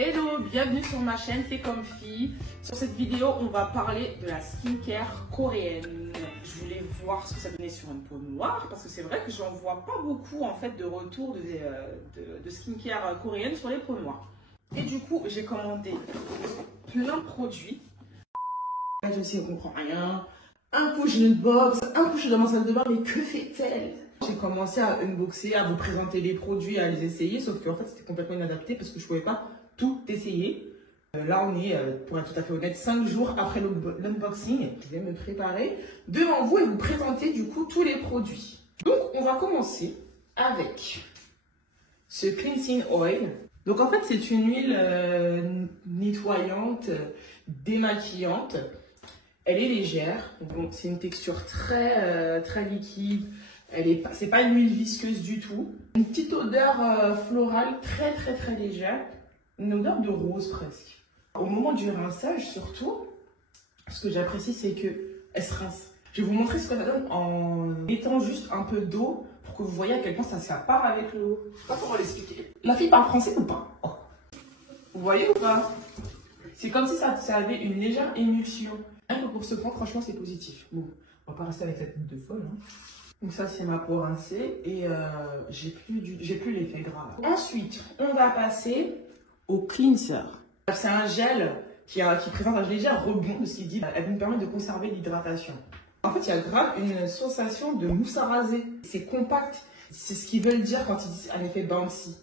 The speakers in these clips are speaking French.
Hello, bienvenue sur ma chaîne, c'est Comfy. Sur cette vidéo, on va parler de la skincare coréenne. Je voulais voir ce que ça donnait sur une peau noire, parce que c'est vrai que j'en vois pas beaucoup en fait de retour de skincare coréenne sur les peaux noires. Et du coup, j'ai commandé plein de produits. Là, je ne comprends rien. Un coup, j'ai une box, un coup, je suis dans ma salle de bain, mais que fait-elle? J'ai commencé à unboxer, à vous présenter les produits, à les essayer, sauf qu'en fait, c'était complètement inadapté parce que je ne pouvais pas tout essayer. Là, on est, pour être tout à fait honnête, 5 jours après l'unboxing. Je vais me préparer devant vous et vous présenter du coup tous les produits. Donc, on va commencer avec ce cleansing oil. Donc, en fait, c'est une huile nettoyante, démaquillante. Elle est légère, donc c'est une texture très liquide. C'est pas une huile visqueuse du tout. Une petite odeur florale très légère. Une odeur de rose presque. Au moment du rinçage surtout, ce que j'apprécie c'est qu'elle se rince. Je vais vous montrer ce que ça donne en mettant juste un peu d'eau pour que vous voyez à quel point ça part avec l'eau. Je sais pas comment l'expliquer. La fille parle français ou pas? Oh. Vous voyez ou pas? C'est comme si ça avait une légère émulsion. Rien que pour ce point, franchement, c'est positif. Bon, on va pas rester avec cette tête de folle. Hein. Donc ça, c'est ma peau rincée et j'ai plus l'effet gras. Ensuite, on va passer au cleanser. C'est un gel qui présente un léger rebond de ce qu'il dit. Elle nous permet de conserver l'hydratation. En fait, il y a grave une sensation de mousse à raser. C'est compact. C'est ce qu'ils veulent dire quand ils disent un effet bouncy.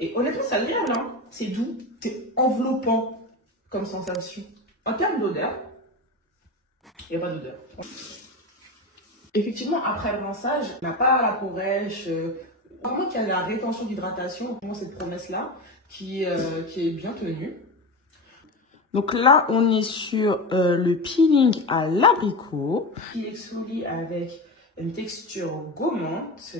Et honnêtement, c'est agréable. Hein. C'est doux. C'est enveloppant comme sensation. En termes d'odeur, il n'y a pas d'odeur. Effectivement, après le rinçage, on n'a pas la peau rêche. Vraiment qu'il y a la rétention d'hydratation. Pour moi, cette promesse-là qui est bien tenue. Donc là, on est sur le peeling à l'abricot. Qui exfolie avec une texture gommante,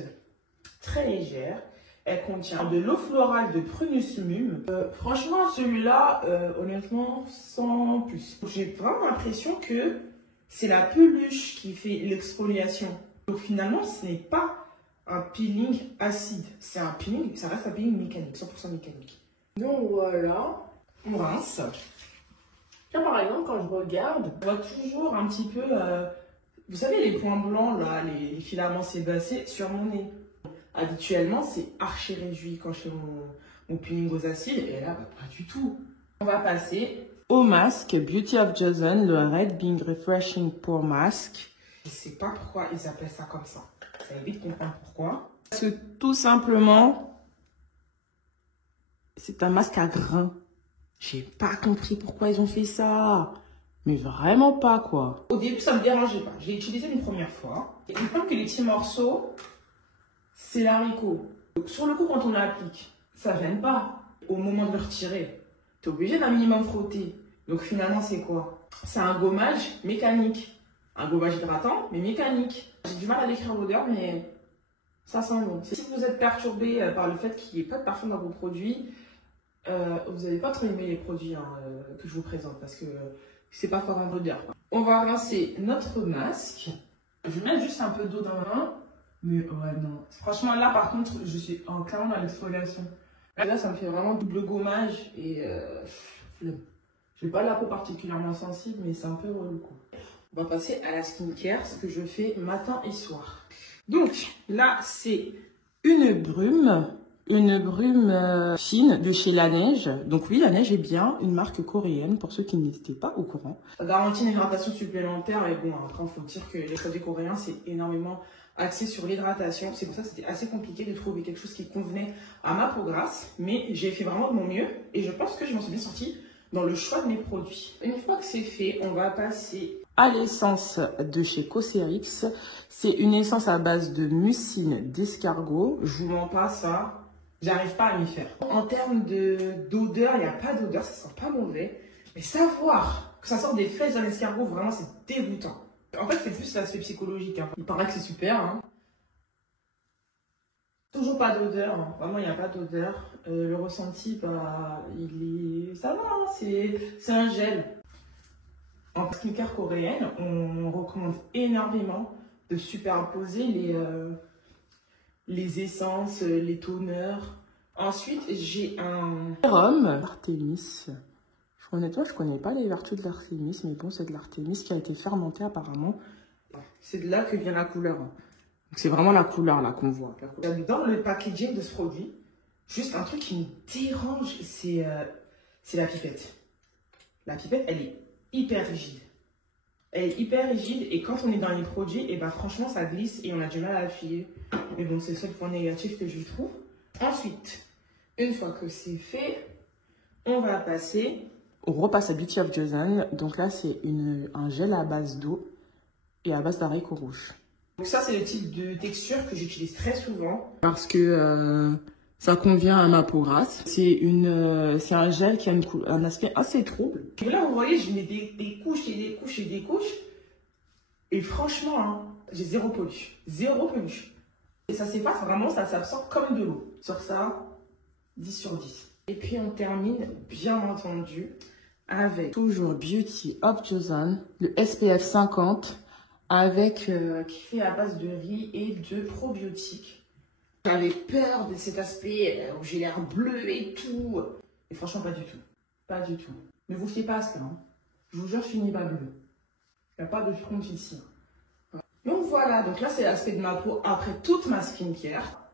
très légère. Elle contient de l'eau florale de Prunus Mum. Franchement, celui-là, honnêtement, sans plus. J'ai vraiment l'impression que c'est la peluche qui fait l'exfoliation. Donc finalement, ce n'est pas un peeling acide. C'est un peeling, ça reste un peeling mécanique, 100% mécanique. Donc voilà, on rince. Là, par exemple, quand je regarde, on voit toujours un petit peu, vous savez, les points blancs, là, les filaments sébacés sur mon nez. Habituellement, c'est archi réduit quand je fais mon peeling aux acides, et là, pas du tout. On va passer au masque Beauty of Joseon, le Red Bean Refreshing Pore Mask. Je ne sais pas pourquoi ils appellent ça comme ça. Ça va vite comprendre pourquoi. Parce que tout simplement, c'est un masque à grains. J'ai pas compris pourquoi ils ont fait ça. Mais vraiment pas, quoi. Au début, ça me dérangeait pas. J'ai utilisé une première fois. Et il me semble que les petits morceaux, c'est l'haricot. Sur le coup, quand on l'applique, ça gêne pas. Au moment de le retirer, tu es obligé d'un minimum frotter. Donc finalement, c'est quoi? C'est un gommage mécanique. Un gommage hydratant, mais mécanique. J'ai du mal à décrire l'odeur, mais ça sent bon. Si vous êtes perturbé par le fait qu'il n'y ait pas de parfum dans vos produits, vous n'allez pas trop aimer les produits que je vous présente parce que c'est pas fort en odeur. On va rincer notre masque. Je vais mettre juste un peu d'eau dans la main. Mais ouais, non. Franchement, là, par contre, je suis clairement dans l'exfoliation. Là, ça me fait vraiment double gommage et j'ai pas la peau particulièrement sensible, mais c'est un peu relou, quoi. On va passer à la skincare, ce que je fais matin et soir. Donc, là, c'est une brume fine de chez Laneige. Donc oui, Laneige est bien une marque coréenne pour ceux qui n'étaient pas au courant. Ça garantit une hydratation supplémentaire et bon, après, il faut dire que les produits coréens, c'est énormément axé sur l'hydratation. C'est pour ça que c'était assez compliqué de trouver quelque chose qui convenait à ma peau grasse. Mais j'ai fait vraiment de mon mieux et je pense que je m'en suis bien sortie dans le choix de mes produits. Une fois que c'est fait, on va passer à l'essence de chez Cosrx. C'est une essence à base de mucine d'escargot. Je vous mens pas, ça, j'arrive pas à m'y faire. En termes d'odeur, il n'y a pas d'odeur, ça sent pas mauvais. Mais savoir que ça sort des fesses d'un escargot, vraiment, c'est dégoûtant. En fait, c'est plus l'aspect psychologique. Hein. Il paraît que c'est super. Hein. Toujours pas d'odeur. Hein. Vraiment, il n'y a pas d'odeur. Le ressenti, bah, ça va. Hein. C'est un gel. En skincare coréenne, on recommande énormément de superposer les essences, les toners Ensuite, j'ai un sérum Artémis. Honnêtement, je connais pas les vertus de l'Artémis, mais bon, c'est de l'Artémis qui a été fermenté apparemment. C'est de là que vient la couleur. C'est vraiment la couleur là qu'on voit. Dans le packaging de ce produit, juste un truc qui me dérange, c'est la pipette. La pipette, elle est hyper rigide. Elle est hyper rigide et quand on est dans les produits, et ben franchement, ça glisse et on a du mal à appuyer. Mais bon, c'est le seul point négatif que je trouve. Ensuite, une fois que c'est fait, on va passer au repasse à Beauty of Joseon. Donc là, c'est un gel à base d'eau et à base d'haricots rouges. Donc ça, c'est le type de texture que j'utilise très souvent parce que ça convient à ma peau grasse. C'est un gel qui a un aspect assez trouble. Et là, vous voyez, je mets des couches et des couches et des couches. Et franchement, hein, j'ai zéro polish. Zéro polish. Et ça s'efface vraiment, ça s'absorbe comme de l'eau. Sur ça, 10 sur 10. Et puis on termine, bien entendu, avec toujours Beauty of Joseon, le SPF 50, avec qui fait à base de riz et de probiotiques. J'avais peur de cet aspect où j'ai l'air bleu et tout. Et franchement, pas du tout. Pas du tout. Ne vous fiez pas à ça. Hein. Je vous jure, je finis pas bleu. Il n'y a pas de front ici. Donc voilà, donc là c'est l'aspect de ma peau après toute ma skincare.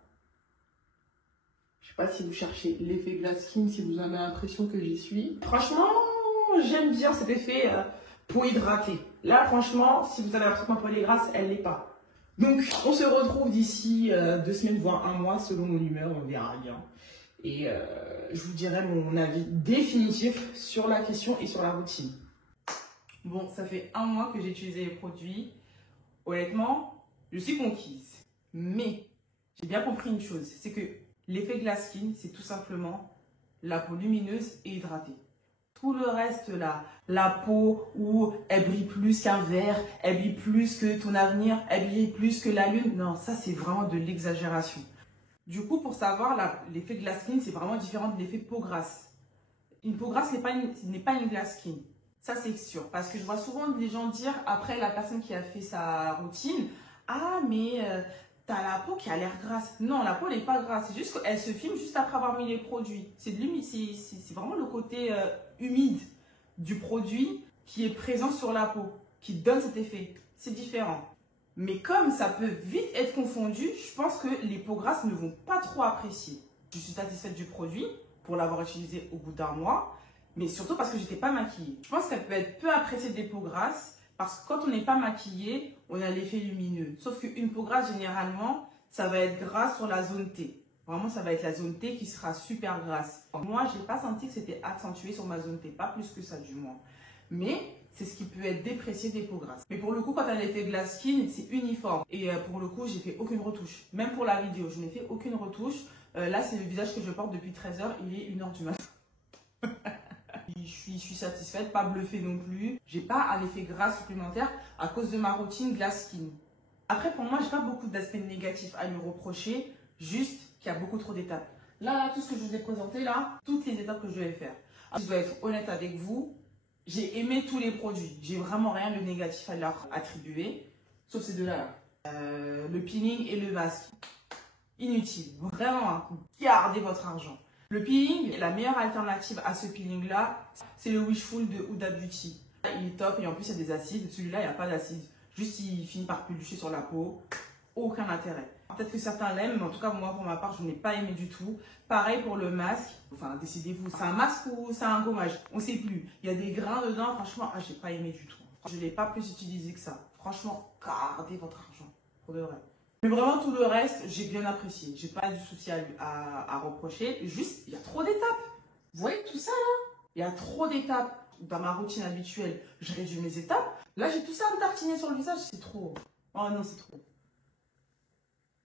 Je sais pas si vous cherchez l'effet glass skin, si vous avez l'impression que j'y suis. Franchement, j'aime bien cet effet peau hydratée. Là franchement, si vous avez l'impression que ma peau est grasse, elle l'est pas. Donc on se retrouve d'ici 2 semaines voire 1 mois selon mon humeur, on verra bien. Et je vous dirai mon avis définitif sur la question et sur la routine. Bon, ça fait 1 mois que j'ai utilisé les produits. Honnêtement, je suis conquise. Mais j'ai bien compris une chose, c'est que l'effet glass skin, c'est tout simplement la peau lumineuse et hydratée. Tout le reste là, la peau où elle brille plus qu'un verre, elle brille plus que ton avenir, elle brille plus que la lune. Non, ça c'est vraiment de l'exagération. Du coup, pour savoir, l'effet glass skin, c'est vraiment différent de l'effet peau grasse. Une peau grasse n'est pas une glass skin. Ça, c'est sûr. Parce que je vois souvent des gens dire, après la personne qui a fait sa routine, « Ah, mais t'as la peau qui a l'air grasse. » Non, la peau n'est pas grasse. C'est juste qu'elle se filme juste après avoir mis les produits. C'est vraiment le côté humide du produit qui est présent sur la peau, qui donne cet effet. C'est différent. Mais comme ça peut vite être confondu, je pense que les peaux grasses ne vont pas trop apprécier. Je suis satisfaite du produit pour l'avoir utilisé au bout d'1 mois. Mais surtout parce que je n'étais pas maquillée. Je pense qu'elle peut être peu appréciée des peaux grasses parce que quand on n'est pas maquillé, on a l'effet lumineux. Sauf qu'une peau grasse, généralement, ça va être grasse sur la zone T. Vraiment, ça va être la zone T qui sera super grasse. Moi, je n'ai pas senti que c'était accentué sur ma zone T. Pas plus que ça, du moins. Mais c'est ce qui peut être déprécié des peaux grasses. Mais pour le coup, quand elle a l'effet glass skin, c'est uniforme. Et pour le coup, j'ai fait aucune retouche. Même pour la vidéo, je n'ai fait aucune retouche. Là, c'est le visage que je porte depuis 13 h. Il est 1 h du matin. Je suis satisfaite, pas bluffée non plus. J'ai pas un effet gras supplémentaire à cause de ma routine glass skin. Après, pour moi, j'ai pas beaucoup d'aspects négatifs à me reprocher, juste qu'il y a beaucoup trop d'étapes. Là, tout ce que je vous ai présenté là, toutes les étapes que je vais faire. Je dois être honnête avec vous, j'ai aimé tous les produits. J'ai vraiment rien de négatif à leur attribuer, sauf ces deux-là. Le peeling et le masque. Inutile. Vraiment, hein, gardez votre argent. Le peeling, la meilleure alternative à ce peeling-là, c'est le Wishful de Huda Beauty. Il est top et en plus, il y a des acides. Celui-là, il n'y a pas d'acide. Juste, il finit par pelucher sur la peau. Aucun intérêt. Peut-être que certains l'aiment, mais en tout cas, moi, pour ma part, je n'ai pas aimé du tout. Pareil pour le masque. Enfin, décidez-vous, c'est un masque ou c'est un gommage? On ne sait plus. Il y a des grains dedans. Franchement, je n'ai pas aimé du tout. Je ne l'ai pas plus utilisé que ça. Franchement, gardez votre argent. Pour de vrai. Mais vraiment, tout le reste, j'ai bien apprécié. J'ai pas de souci à reprocher. Juste, il y a trop d'étapes. Vous voyez tout ça là? Il y a trop d'étapes. Dans ma routine habituelle, je réduis mes étapes. Là, j'ai tout ça à me tartiner sur le visage. C'est trop. Oh non, c'est trop.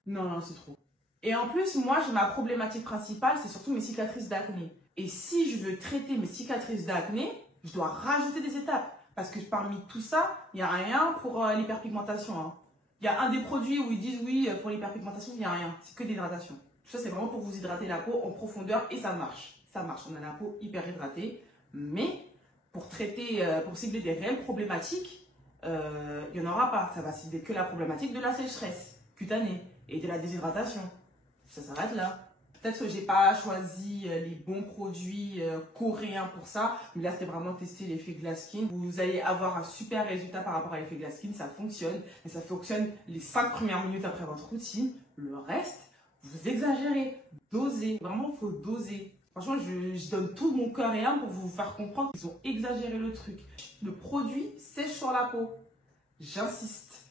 Non, c'est trop. Et en plus, moi, j'ai ma problématique principale, c'est surtout mes cicatrices d'acné. Et si je veux traiter mes cicatrices d'acné, je dois rajouter des étapes. Parce que parmi tout ça, il n'y a rien pour l'hyperpigmentation. Hein. Il y a un des produits où ils disent oui, pour l'hyperpigmentation, il n'y a rien. C'est que l'hydratation. Tout ça, c'est vraiment pour vous hydrater la peau en profondeur et ça marche. Ça marche. On a la peau hyper hydratée. Mais pour traiter, pour cibler des réelles problématiques, il n'y en aura pas. Ça va cibler que la problématique de la sécheresse cutanée et de la déshydratation. Ça s'arrête là. Peut-être que j'ai pas choisi les bons produits coréens pour ça, mais là c'était vraiment tester l'effet Glass Skin. Vous allez avoir un super résultat par rapport à l'effet Glass Skin, ça fonctionne, et ça fonctionne les 5 premières minutes après votre routine. Le reste, vous exagérez, dosez, vraiment il faut doser. Franchement, je donne tout mon cœur et âme pour vous faire comprendre qu'ils ont exagéré le truc. Le produit sèche sur la peau, j'insiste.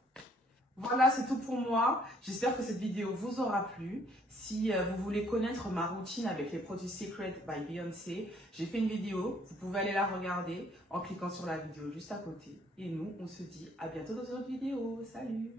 Voilà, c'est tout pour moi. J'espère que cette vidéo vous aura plu. Si vous voulez connaître ma routine avec les produits Secret by Beyoncé, j'ai fait une vidéo. Vous pouvez aller la regarder en cliquant sur la vidéo juste à côté. Et nous, on se dit à bientôt dans une autre vidéo. Salut!